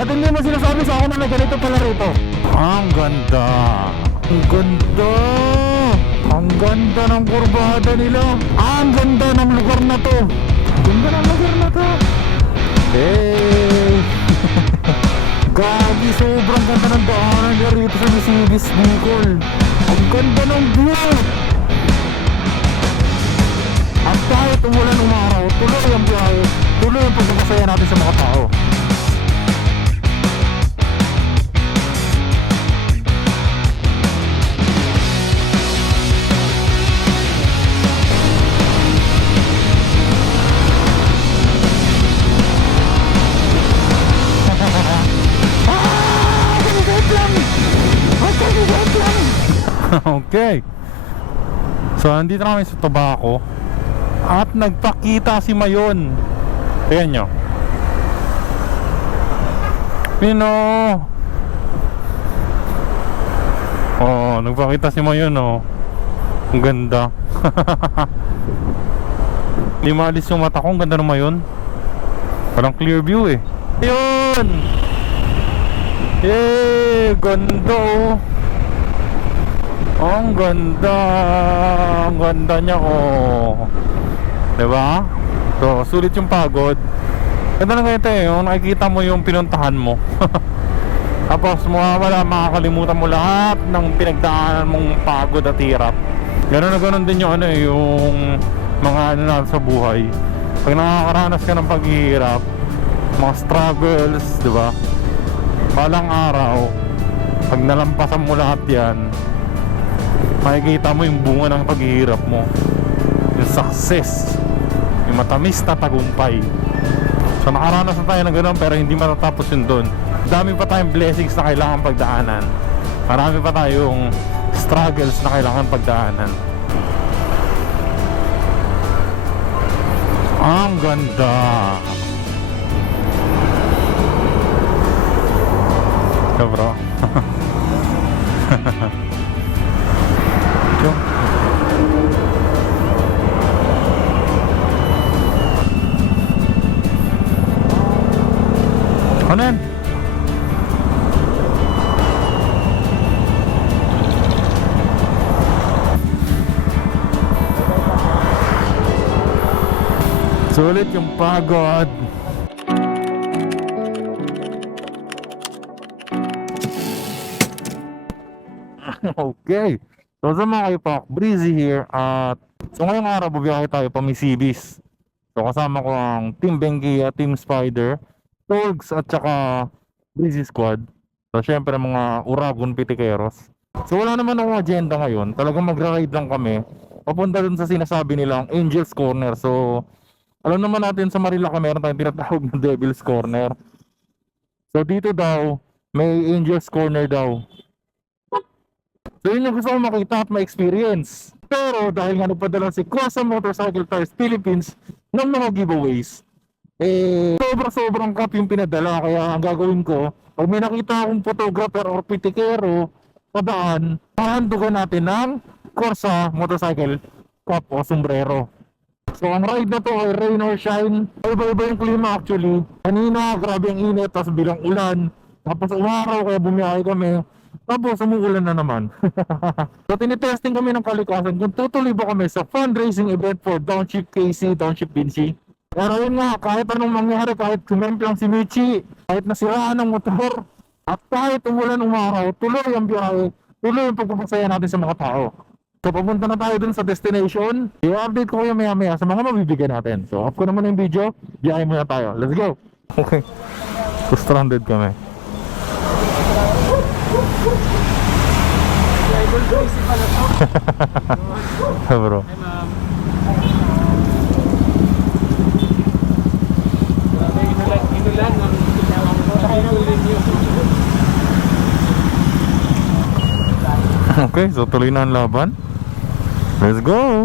At hindi mo sinasabi sa akin na ganito pala rito. Ang ganda. Ang ganda. Ang ganda ng kurbada nila. Ang ganda ng lugar na to. Ganda ng lugar na to. Hey! Gagi, sobrang ganda ng daanan niya rito sa Mercedes Bicol. Ang ganda ng view. At kahit umulan umaraw, tuloy ang biyahe, tuloy ang pagkakasaya natin sa mga tao. Okay. So, andito na kami sa Tobacco. At nagpakita si Mayon. Tingnan nyo. Pino! Oo, nagpakita si Mayon, oh. Ang ganda. Hindi maalis yung mata ko. Ang ganda ng Mayon. Parang clear view, eh. Yun! Yay! Ganda, oh. Ang ganda. Ang ganda niya oh. 'Di ba? So, sulit yung pagod. Ganda ng ganito eh, yung nakikita mo yung pinuntahan mo. Tapos mawawala, makakalimutan mo lahat ng pinagdaanan mong pagod at hirap. Ganun na ganun din yung ano eh, yung mga ano na sa buhay. Pag nakakaranas ka ng paghihirap, mga struggles, di ba? Balang araw, pag nalampasan mo lahat yan, makikita mo yung bunga ng paghihirap mo. Yung success. Yung matamis na tagumpay. So nakaranas na tayo ng ganun pero hindi matatapos yun doon dami pa tayong blessings na kailangan pagdaanan. Marami pa tayong struggles na kailangan pagdaanan. Ang ganda. Ito bro Sulit yung pagod. okay. So sa mga kayo Breezy here at so ngayong araw bubiyahe tayo pa Misibis. So kasama ko ang Team Bengia, Team Spider, Tolgs at saka Breezy Squad. So syempre mga Uragon Pitikeros. So wala naman akong agenda ngayon. Talagang magra-ride lang kami. Papunta dun sa sinasabi nilang Angel's Corner. So alam naman natin sa Marilaca meron tayong tinatawag na Devil's Corner. So dito daw may Angel's Corner daw. So yun yung gusto ko makita at ma-experience. Pero dahil nga nagpadala si Kwasa Motorcycle Tires Philippines ng mga giveaways, eh, sobra-sobrang cup yung pinadala. Kaya ang gagawin ko, pag may nakita akong photographer or pitikero sa daan, pahandugan natin ng Corsa Motorcycle Cup o sombrero. So ang ride na to ay rain or shine. Iba-iba yung klima actually. Kanina, grabe ang init, tapos bilang ulan. Tapos umaraw, kaya bumiyahe kami. Tapos umuulan na naman. so tinitesting kami ng kalikasan kung tutuloy ba kami sa fundraising event for Township KC, Township Binsi. Pero yun nga, kahit anong mangyari, kahit kumemplang si Michi, kahit nasiraan ng motor, at kahit umulan umaraw, tuloy ang biyahe, tuloy ang pagpapasaya natin sa mga tao. So papunta na tayo dun sa destination. I-update ko kayo maya maya sa mga mabibigyan natin. So off ko naman yung video, biyahe muna tayo. Let's go! Okay. So stranded kami. Bro. Okay, so tuloy na ang laban. Let's go!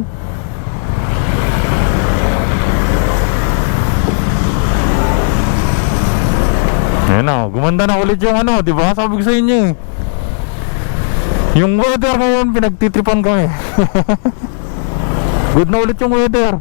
Ayan na, gumanda na ulit yung ano, di ba? Sabi ko sa inyo eh. Yung weather ngayon, pinagtitripan kami. Good na ulit yung weather.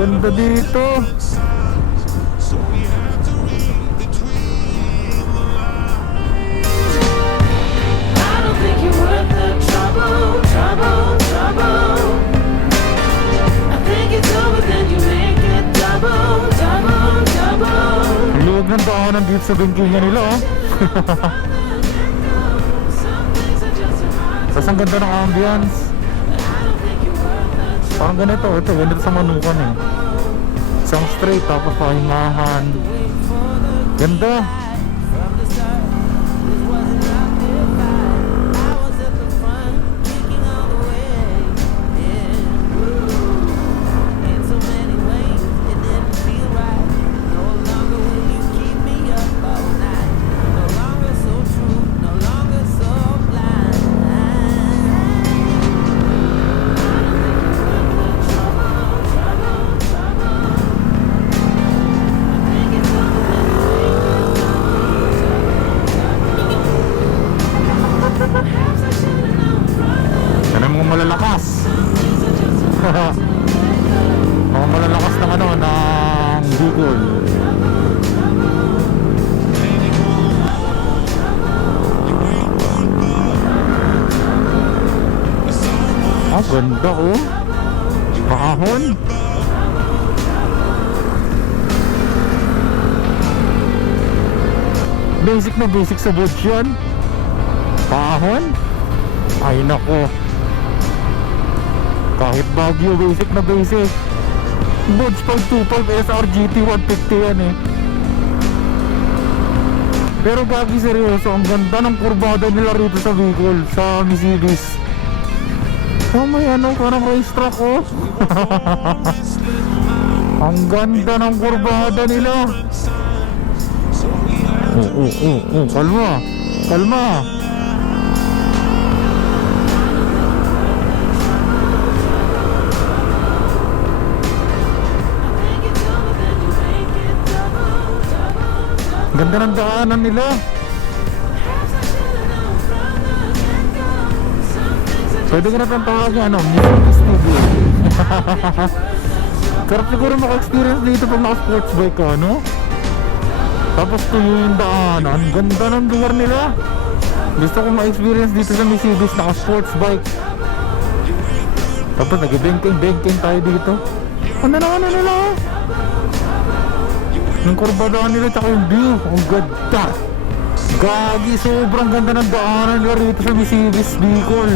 Double. Ang luwag ng daanan dito sa bengkingan nila oh. Tapos ang ganda ng ambience. Parang ganito, ito, ganito sa manukan eh. Isang straight tapos pahingahan. Ganda. mga malalakas. mga malalakas ng ano, ng Google. Ah, ganda oh. Kahon. Basic na basic sa board yun. Kahon? Ay nako. Kahit Baguio, basic na basic. Bods 525 SRGT 150 yan eh. Pero gagi seryoso, ang ganda ng kurbada nila rito sa Bicol, sa Misibis. Oh, may ano, parang racetrack oh. ang ganda ng kurbada nila. Oh, oh, oh, oh, kalma. Kalma. Ganda ng daanan nila. Pwede ka na itong tawagin, ano, Music Studio. Sarap siguro maka-experience dito pag naka-sports bike ka, no? Tapos tuyo yung daanan. Ganda ng lugar nila. Gusto ko ma-experience dito sa Misibis naka-sports bike. Tapos nag-banking-banking tayo dito. Ano na ano nila? oh? Yung kurbadaan nila tsaka yung view. Ang ganda. Gagi, sobrang ganda ng daanan nila rito sa Misibis, Bicol.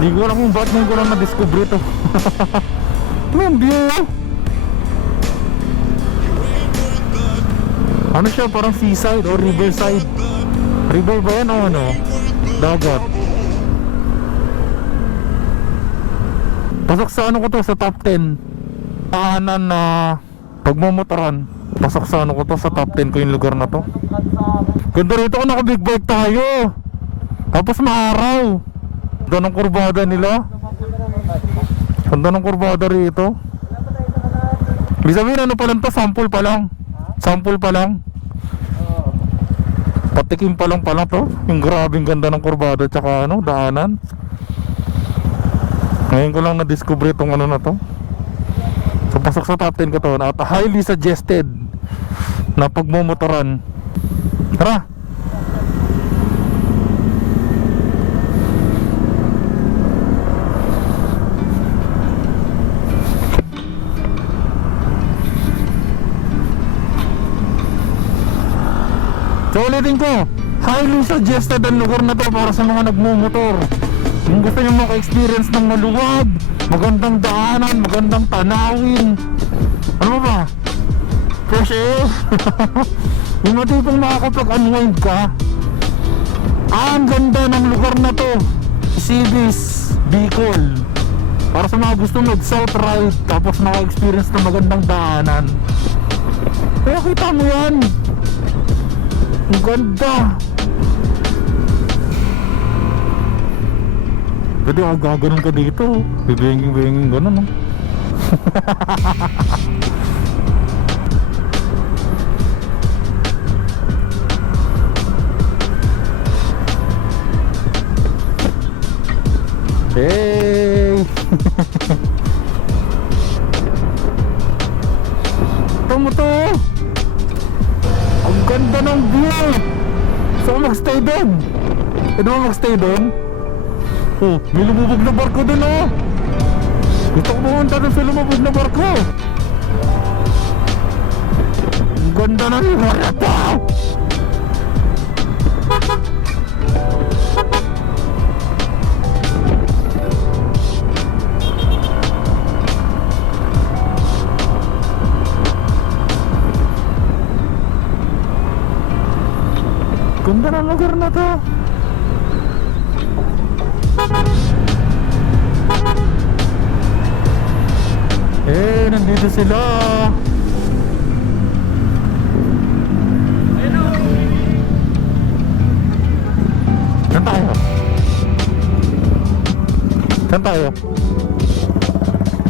Hindi ko alam kung ba't ngayon ko lang na-discover ito. Ano yung view? Ano siya? Parang seaside or riverside? River ba yan o ano? Dagat. Pasok sa ano ko to sa top 10. Paanan na pagmamotoran. Pasok sa ano ko to sa top 10 ko yung lugar na to. Ganda rito kung naka big bike tayo. Tapos maaraw. Ganda ng kurbada nila. Ganda ng kurbada rito. Ibig sabihin ano pa lang to? Sample pa lang. Sample pa lang. Patikim pa lang pala to. Yung grabing ganda ng kurbada tsaka ano, daanan. Ngayon ko lang na-discover itong ano na to. So pasok sa top 10 ko to at highly suggested na pagmumotoran. Tara! So ulitin ko, highly suggested ang lugar na to para sa mga nagmumotor. Kung gusto nyo maka-experience ng maluwag, magandang daanan, magandang tanawin. Ano ba? Fresh air. yung mga makakapag-unwind ka. Ah, ang ganda ng lugar na to. Sibis, Bicol. Para sa mga gusto mag-south ride tapos maka-experience ng magandang daanan. Kaya kita mo yan. Ang ganda. Pwede ka gaganon ka dito. Bibenging-benging ganon. No? Hey! Mo to! Ang ganda ng view! Saan magstay doon? Mo magstay doon? Oh, may lumubog na barko doon oh! Gusto ko pumunta doon sa lumubog na barko! Ang ganda ng lugar na! Ganda ng lugar na to. Sila. Saan tayo? Saan tayo?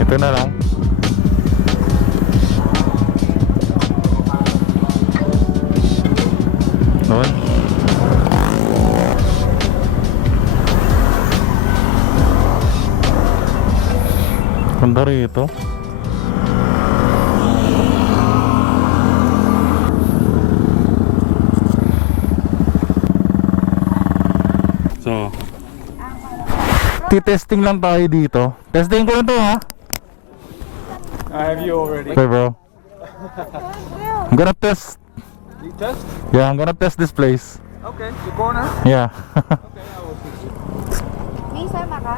Ito na lang. Doon. Ganda rito. So, T-testing lang tayo dito. Testing ko na to ha. I have you already. Okay bro. I'm gonna test. You test? Yeah, I'm gonna test this place. Okay, the corner. Yeah. Okay, I will fix it. May sama ka?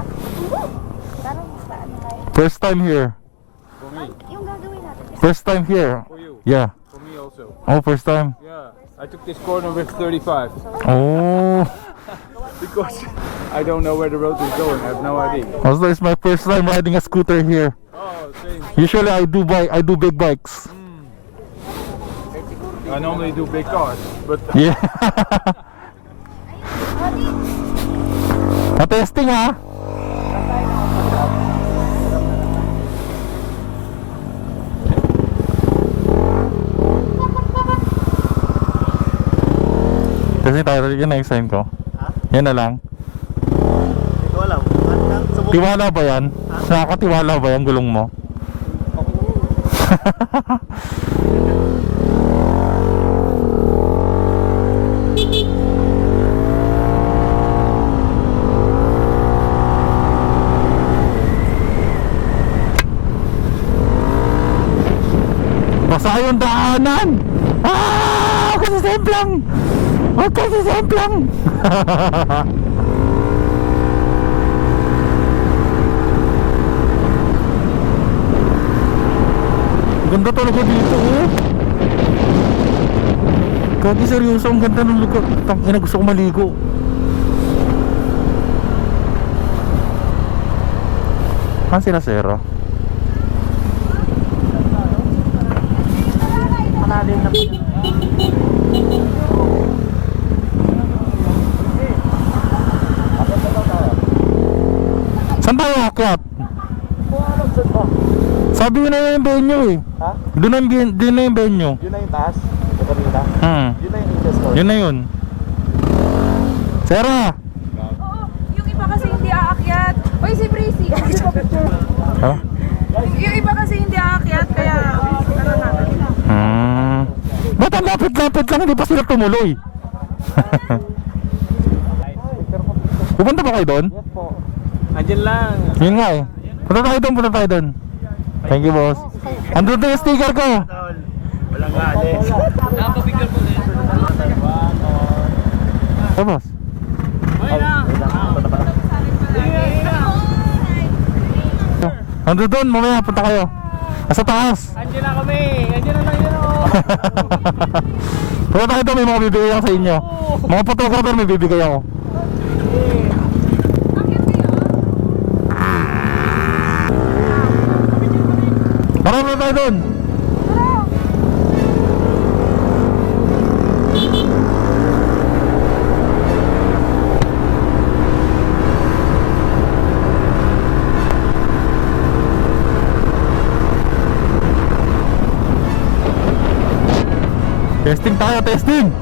Parang sa ano? First time here. For me, Yung gagawin natin. First time here. for you, Yeah. for me also. Oh, first time. Yeah, I took this corner with 35 Oh. Because I don't know where the road is going. I have no idea. Also, it's my first time riding a scooter here. Oh, same. Usually I do bike, I do big bikes. Hmm. I normally do big cars, but Yeah. Pa-testing ha. Kasi tayo, yun na sign ko. Yan na lang. Subok. Tiwala ba yan? Nakakatiwala ba yan gulong mo? Basa yung daanan! Ah! Kasi semplang! Huwag kasi semplang! Ganda talaga dito oh. Kagi seryoso, ang ganda ng lugar. Tangina gusto ko maligo. Saan sila Sero? Malalim na po. Saan tayo akyat? Sabi ko na yung venue eh. Ha? Doon na, yung- doon na yung venue. Yun na yung taas. Yung kanina. Hmm. Yun na yung Court. Yun na yun. Sera! Oo, yung iba kasi hindi aakyat. Oy, si Breezy. Ha? yung iba kasi hindi aakyat, kaya ano natin. Hmm. Ba't ang lapit-lapit lang, hindi pa sila tumuloy? Pupunta ba kayo doon? Yes po. andyan lang. Yun nga eh. Punta tayo doon, punta tayo doon. Thank you, boss. Andun na yung sticker ko. Walang alis. Nakapapicture po din. Hey, boss. Andun doon, mamaya punta kayo. Nasa taas. Andyan na kami. Andyan na lang yun oh. Punta tayo doon, may mga bibigay ako sa inyo. Mga photographer may bibigay ako. Tara na tayo doon. Testing tayo, testing!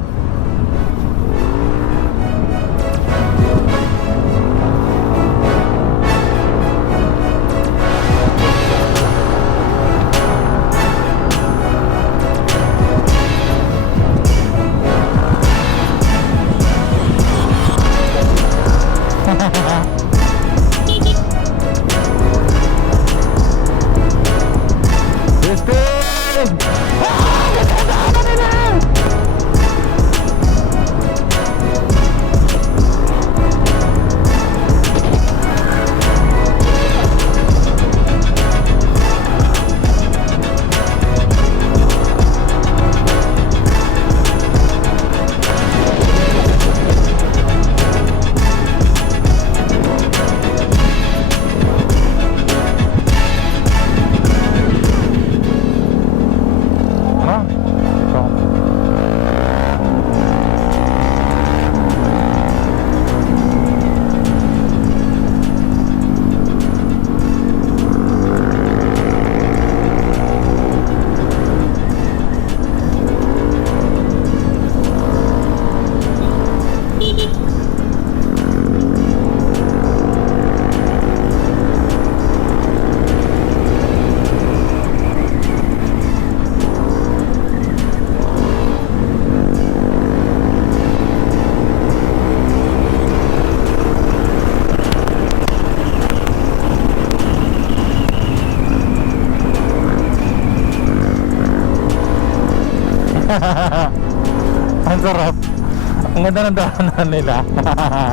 Ganda ng daanan nila.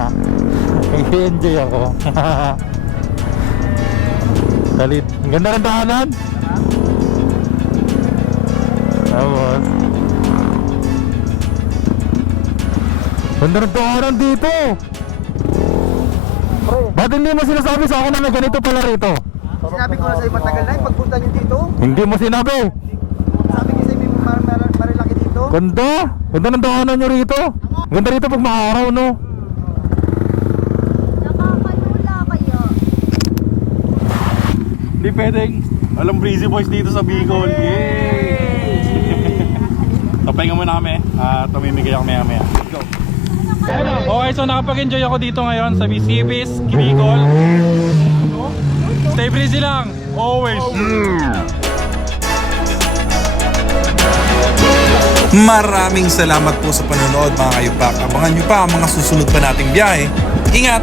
Nag-enjoy ako. Salit. Ang ganda ng daanan. Tapos. Ganda ng daanan dito. Ba't hindi mo sinasabi sa akin na may ganito pala rito? Sinabi ko na sa'yo matagal na yung pagpunta nyo dito. Hindi mo sinabi. Sabi ko sa'yo may mar mar dito. Ganda. Ganda ng daanan nyo rito. Ganda rito pag maaraw, no? Nakakalula kayo. Hindi pwedeng. Walang breezy boys dito sa Bicol. Yay! Tapahinga muna kami. At tumimigay ako maya maya. Go. Okay, so nakapag-enjoy ako dito ngayon sa Bisibis, Bicol. Stay breezy lang. Always. Maraming salamat po sa panonood mga kayupak. Abangan nyo pa ang mga susunod pa nating biyahe. Ingat!